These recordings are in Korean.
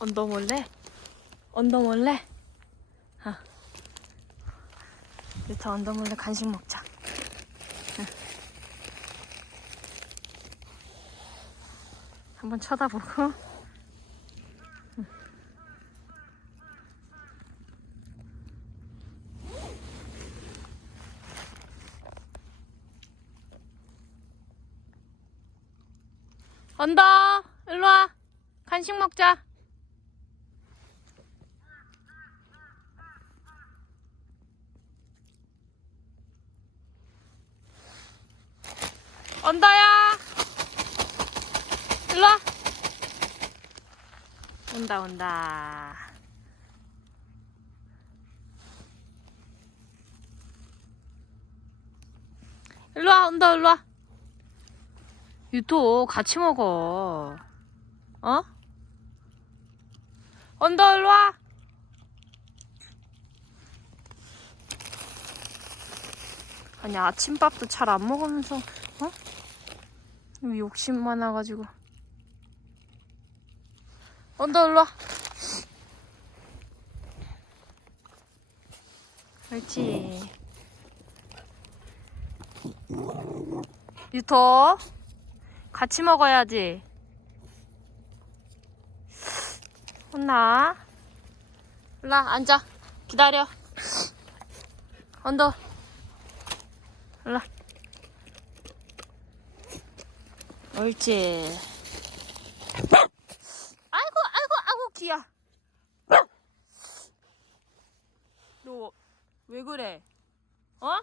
언더 몰래? 언더 몰래? 어. 유타 언더 몰래 간식 먹자. 응. 한번 쳐다보고. 응. 언더, 일로 와. 간식 먹자. 언더야! 일로 와! 온다, 온다. 일로 와, 언더, 일로 와. 유토, 같이 먹어. 어? 언더, 일로 와. 아니, 아침밥도 잘 안 먹으면서, 어? 왜 욕심 많아가지고. 언더, 와. 그렇지. 유토, 같이 먹어야지. 혼나. 와, 앉아. 기다려. 언더. 와. 옳지. 아이고, 아이고, 아이고, 귀야. 너, 왜 그래? 어?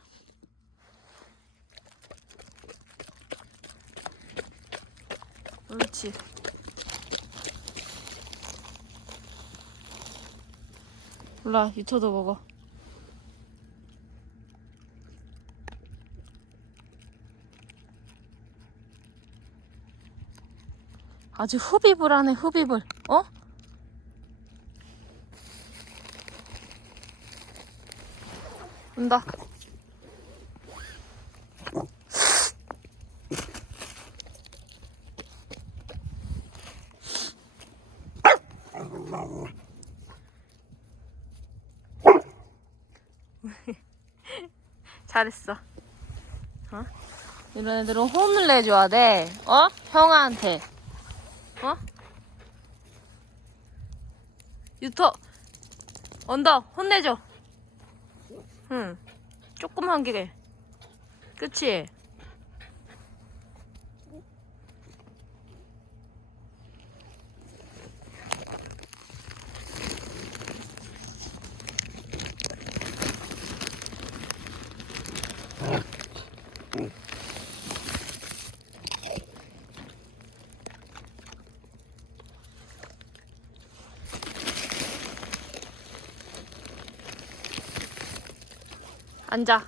옳지. 몰라, 유토도 먹어. 아주 흡입을 하네, 흡입을. 어? 온다. 잘했어. 어? 이런 애들은 혼을 내줘야 돼. 어? 형아한테. 어? 유토 언더. 혼내줘. 응. 조금만 게 그치? 앉아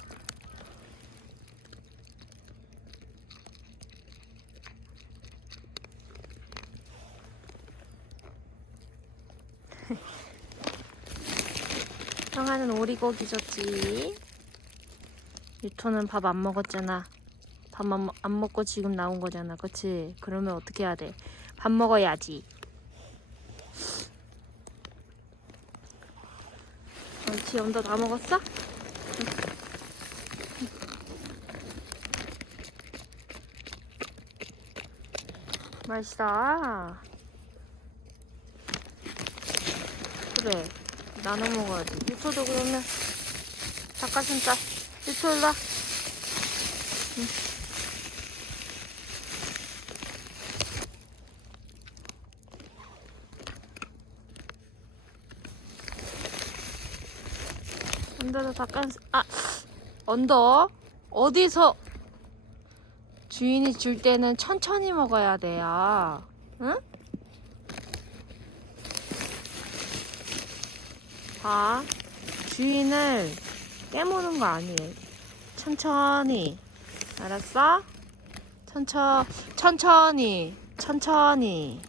형아는 오리고기 줬지 유토는 밥 안 먹었잖아 밥안 안 먹고 지금 나온 거잖아 그치? 그러면 어떻게 해야 돼? 밥 먹어야지 옳지 엄도 다 먹었어? 맛있다. 그래. 나눠 먹어야지. 유토도 그러면 닭가슴살. 유토 일로 와. 응. 언더도 닭가슴살. 아! 언더? 어디서 주인이 줄 때는 천천히 먹어야 돼요. 응? 봐. 주인을 깨무는 거 아니에요. 천천히. 알았어? 천천, 천천히. 천천히.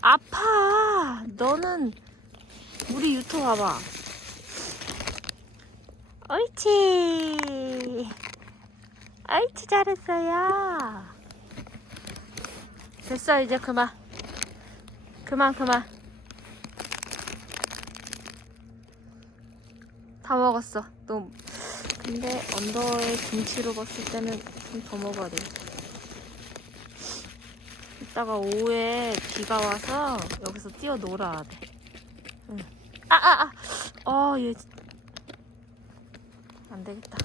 아파. 너는 우리 유토 봐봐. 옳지. 아이치 잘했어요. 됐어 이제 그만. 그만 그만. 다 먹었어. 또 근데 언더에 김치로 봤을 때는 좀 더 먹어야 돼. 이따가 오후에 비가 와서 여기서 뛰어 놀아야 돼. 응. 아아아. 어얘. 안되겠다.